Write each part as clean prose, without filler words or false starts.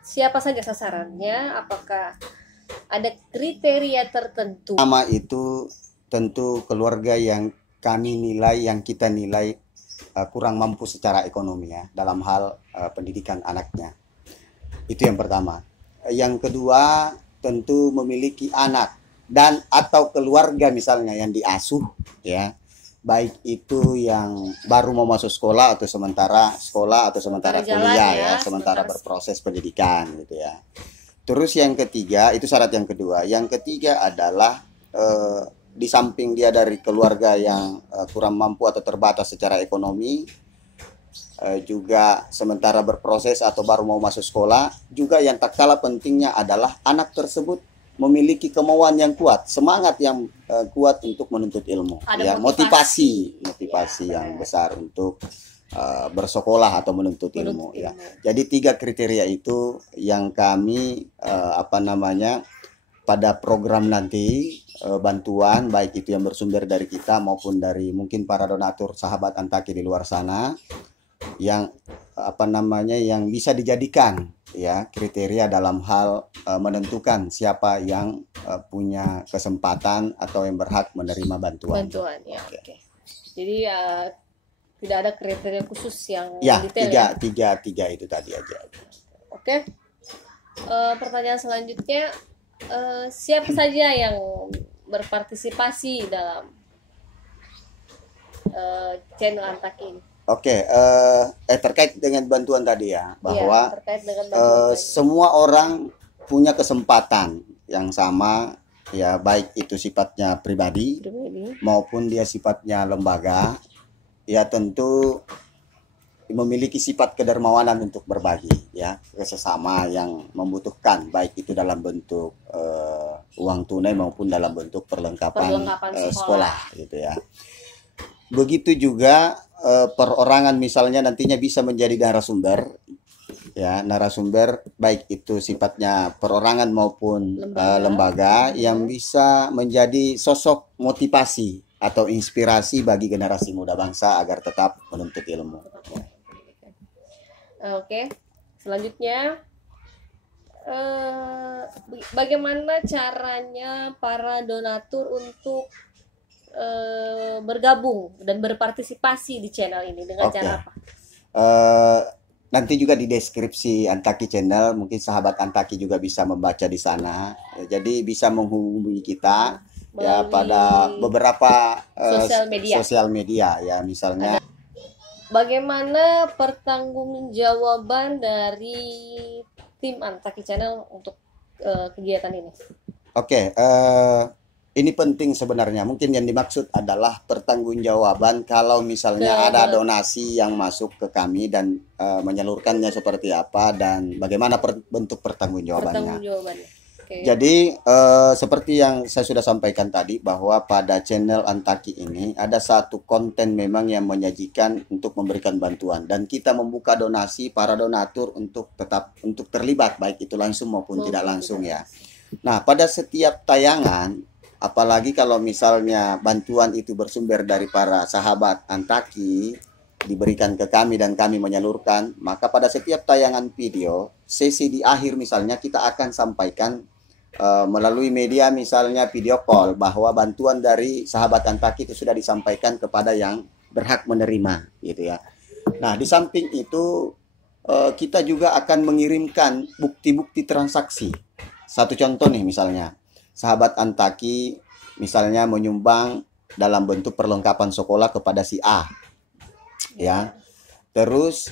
siapa saja sasarannya? Apakah ada kriteria tertentu? Pertama itu tentu keluarga yang kita nilai kurang mampu secara ekonomi ya dalam hal pendidikan anaknya. Itu yang pertama. Yang kedua tentu memiliki anak dan atau keluarga misalnya yang diasuh ya, baik itu yang baru mau masuk sekolah atau sementara kuliah ya, sementara berproses pendidikan gitu ya. Terus yang ketiga itu syarat yang kedua. Yang ketiga adalah di samping dia dari keluarga yang kurang mampu atau terbatas secara ekonomi, juga sementara berproses atau baru mau masuk sekolah, juga yang tak kalah pentingnya adalah anak tersebut memiliki kemauan yang kuat, semangat yang kuat untuk menuntut ilmu, ya, motivasi yang besar untuk bersekolah atau menuntut ilmu ya. Jadi 3 kriteria itu yang kami pada program nanti bantuan baik itu yang bersumber dari kita maupun dari mungkin para donatur sahabat Antaki di luar sana yang yang bisa dijadikan ya kriteria dalam hal menentukan siapa yang punya kesempatan atau yang berhak menerima bantuan ya. Oke. Jadi tidak ada kriteria khusus yang ya, detail tiga itu tadi aja. Oke. Pertanyaan selanjutnya, siapa saja yang berpartisipasi dalam channel Antaki ini? Oke, terkait dengan bantuan tadi ya, bahwa semua orang punya kesempatan yang sama ya, baik itu sifatnya pribadi maupun dia sifatnya lembaga, ya tentu memiliki sifat kedermawanan untuk berbagi ya ke sesama yang membutuhkan, baik itu dalam bentuk uang tunai maupun dalam bentuk perlengkapan sekolah gitu ya. Begitu juga perorangan misalnya nantinya bisa menjadi narasumber ya, narasumber baik itu sifatnya perorangan maupun lembaga yang bisa menjadi sosok motivasi atau inspirasi bagi generasi muda bangsa agar tetap menuntut ilmu. Oke, selanjutnya bagaimana caranya para donatur untuk bergabung dan berpartisipasi di channel ini dengan cara apa? Nanti juga di deskripsi Antaki Channel mungkin sahabat Antaki juga bisa membaca di sana. Jadi bisa menghubungi kita ya pada beberapa sosial media ya, misalnya. Bagaimana pertanggungjawaban dari tim Antaki Channel untuk kegiatan ini? Oke, ini penting sebenarnya. Mungkin yang dimaksud adalah pertanggungjawaban kalau misalnya ada donasi yang masuk ke kami dan menyalurkannya seperti apa dan bagaimana bentuk pertanggungjawabannya. Okay. Jadi seperti yang saya sudah sampaikan tadi bahwa pada channel Antaki ini ada satu konten memang yang menyajikan untuk memberikan bantuan dan kita membuka donasi para donatur untuk terlibat baik itu langsung maupun tidak langsung ya. Nah, pada setiap tayangan, apalagi kalau misalnya bantuan itu bersumber dari para sahabat Antaki diberikan ke kami dan kami menyalurkan, maka pada setiap tayangan video, sesi di akhir misalnya kita akan sampaikan melalui media misalnya video call bahwa bantuan dari sahabat Antaki itu sudah disampaikan kepada yang berhak menerima gitu ya. Nah, di samping itu kita juga akan mengirimkan bukti-bukti transaksi. Satu contoh nih misalnya, sahabat Antaki misalnya menyumbang dalam bentuk perlengkapan sekolah kepada si A ya, terus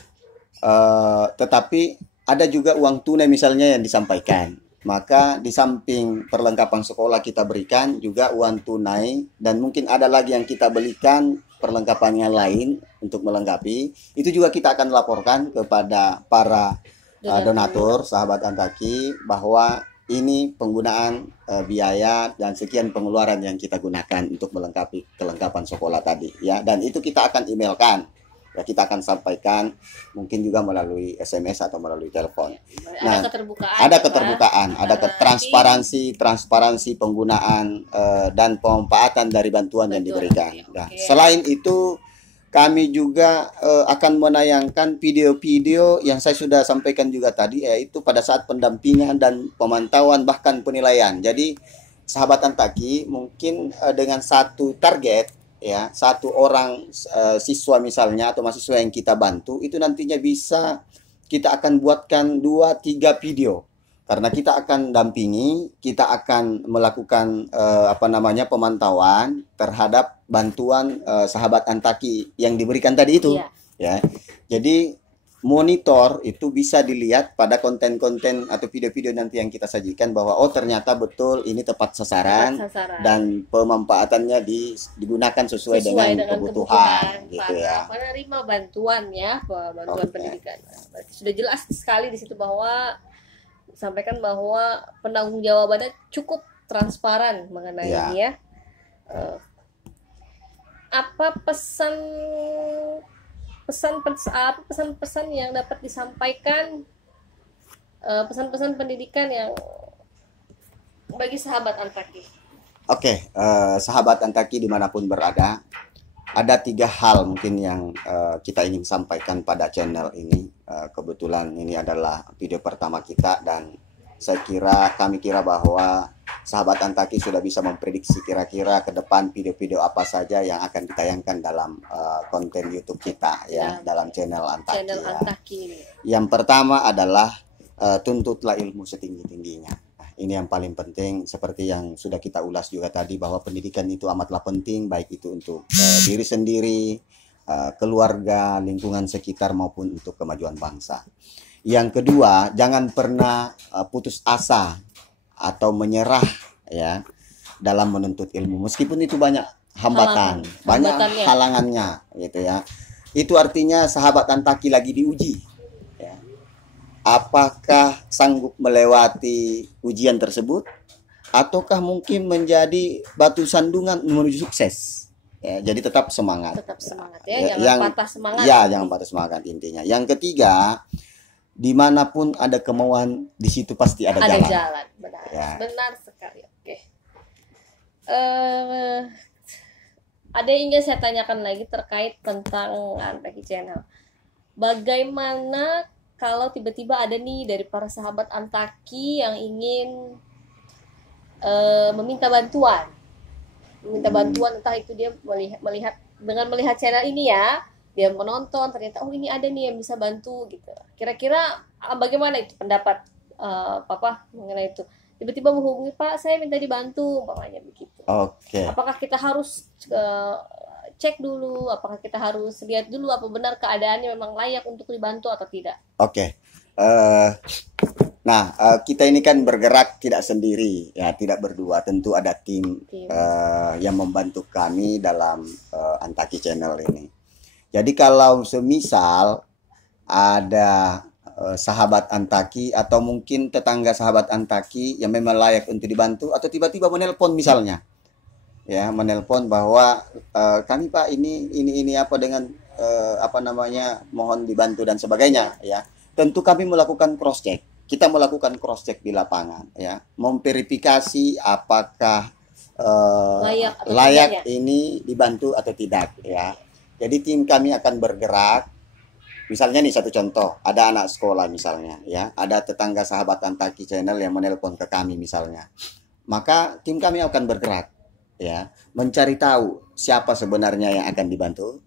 tetapi ada juga uang tunai misalnya yang disampaikan, maka di samping perlengkapan sekolah kita berikan juga uang tunai dan mungkin ada lagi yang kita belikan perlengkapannya lain untuk melengkapi, itu juga kita akan laporkan kepada para donatur sahabat Antaki bahwa ini penggunaan biaya dan sekian pengeluaran yang kita gunakan untuk melengkapi kelengkapan sekolah tadi ya, dan itu kita akan emailkan ya, kita akan sampaikan mungkin juga melalui SMS atau melalui telepon. Nah, ada keterbukaan, ada transparansi penggunaan dan pemanfaatan dari bantuan yang diberikan. Nah, selain itu kami juga akan menayangkan video-video yang saya sudah sampaikan juga tadi, yaitu pada saat pendampingan dan pemantauan bahkan penilaian. Jadi sahabat Antaki mungkin dengan satu target, ya, satu orang siswa misalnya atau mahasiswa yang kita bantu itu nantinya bisa kita akan buatkan 2-3 video. Karena kita akan dampingi, kita akan melakukan pemantauan terhadap bantuan sahabat Antaki yang diberikan tadi itu, ya. Jadi monitor itu bisa dilihat pada konten-konten atau video-video nanti yang kita sajikan bahwa oh ternyata betul ini tepat sasaran, dan pemanfaatannya digunakan sesuai dengan kebutuhan gitu ya. Penerima bantuan ya, bantuan pendidikan. Sudah jelas sekali di situ bahwa sampaikan bahwa penanggung jawabannya cukup transparan mengenai ini ya. Apa pesan-pesan yang dapat disampaikan, pesan-pesan pendidikan yang bagi sahabat Antaki? Oke, sahabat Antaki dimanapun berada, ada 3 hal mungkin yang kita ingin sampaikan pada channel ini. Kebetulan ini adalah video pertama kita, dan kami kira bahwa sahabat Antaki sudah bisa memprediksi kira-kira ke depan video-video apa saja yang akan ditayangkan dalam konten YouTube kita ya, dalam channel Antaki. Yang pertama adalah tuntutlah ilmu setinggi-tingginya. Nah, ini yang paling penting, seperti yang sudah kita ulas juga tadi, bahwa pendidikan itu amatlah penting, baik itu untuk diri sendiri, keluarga, lingkungan sekitar, maupun untuk kemajuan bangsa. Yang kedua, jangan pernah putus asa atau menyerah ya dalam menuntut ilmu, meskipun itu banyak hambatan, banyak halangannya gitu ya. Itu artinya sahabat Antaki lagi diuji ya. Apakah sanggup melewati ujian tersebut, ataukah mungkin menjadi batu sandungan menuju sukses ya. Jadi tetap semangat ya, jangan patah semangat ya, jangan patah semangat intinya. Yang ketiga, dimanapun ada kemauan, di situ pasti ada jalan. Benar, ya. Benar sekali. Oke. Ada yang ingin saya tanyakan lagi terkait tentang Antaki Channel. Bagaimana kalau tiba-tiba ada nih dari para sahabat Antaki yang ingin meminta bantuan, entah itu dia melihat channel ini ya. Dia menonton, ternyata oh ini ada nih yang bisa bantu gitu. Kira-kira bagaimana itu pendapat Papa mengenai itu? Tiba-tiba menghubungi, Pak, saya minta dibantu, umpamanya begitu. Oke. Apakah kita harus cek dulu? Apakah kita harus lihat dulu apa benar keadaannya memang layak untuk dibantu atau tidak? Oke. Nah, kita ini kan bergerak tidak sendiri, ya, tidak berdua. Tentu ada tim. Yang membantu kami dalam Antaki Channel ini. Jadi kalau semisal ada sahabat Antaki atau mungkin tetangga sahabat Antaki yang memang layak untuk dibantu, atau tiba-tiba menelpon misalnya, ya, menelpon bahwa kami Pak ini apa dengan mohon dibantu dan sebagainya, ya. Tentu kami melakukan cross check. Kita melakukan cross check di lapangan, ya, memverifikasi apakah layak ini dibantu atau tidak, ya. Jadi tim kami akan bergerak. Misalnya nih, satu contoh, ada anak sekolah misalnya, ya, ada tetangga sahabat Antaki Channel yang menelpon ke kami misalnya. Maka tim kami akan bergerak, ya, mencari tahu siapa sebenarnya yang akan dibantu,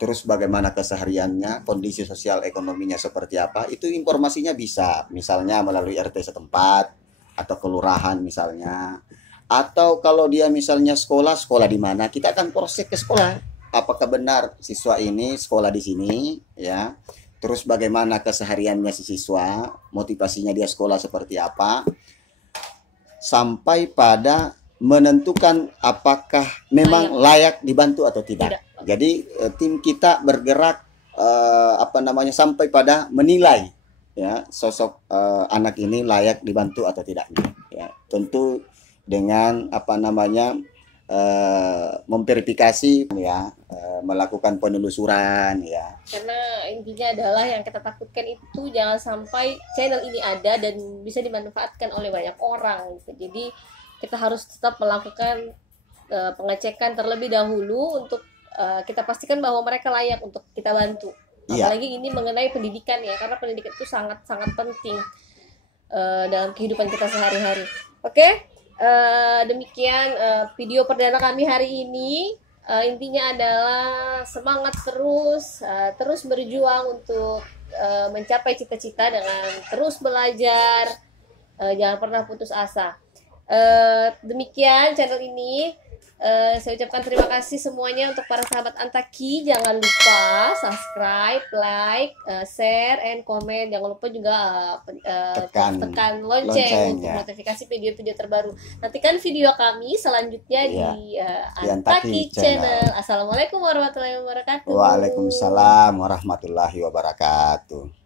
terus bagaimana kesehariannya, kondisi sosial ekonominya seperti apa. Itu informasinya bisa misalnya melalui RT setempat atau kelurahan misalnya. Atau kalau dia misalnya sekolah di mana, kita akan proses ke sekolah. Apakah benar siswa ini sekolah di sini, ya. Terus bagaimana kesehariannya si siswa, motivasinya dia sekolah seperti apa, sampai pada menentukan apakah memang layak dibantu atau tidak. Jadi tim kita bergerak sampai pada menilai, ya, sosok anak ini layak dibantu atau tidak, ya. Tentu dengan memverifikasi, ya, melakukan penelusuran, ya. Karena intinya adalah yang kita takutkan itu jangan sampai channel ini ada dan bisa dimanfaatkan oleh banyak orang gitu. Jadi kita harus tetap melakukan pengecekan terlebih dahulu untuk kita pastikan bahwa mereka layak untuk kita bantu. Iya. Apalagi ini mengenai pendidikan ya, karena pendidikan itu sangat-sangat penting dalam kehidupan kita sehari-hari. Oke, demikian video perdana kami hari ini. Intinya adalah semangat terus berjuang untuk mencapai cita-cita dengan terus belajar, jangan pernah putus asa. Demikian channel ini. Saya ucapkan terima kasih semuanya untuk para sahabat Antaki. Jangan lupa subscribe, like, share, and comment. Jangan lupa juga tekan lonceng untuk notifikasi video-video terbaru. Nantikan video kami selanjutnya di Antaki Channel. Assalamualaikum warahmatullahi wabarakatuh. Waalaikumsalam warahmatullahi wabarakatuh.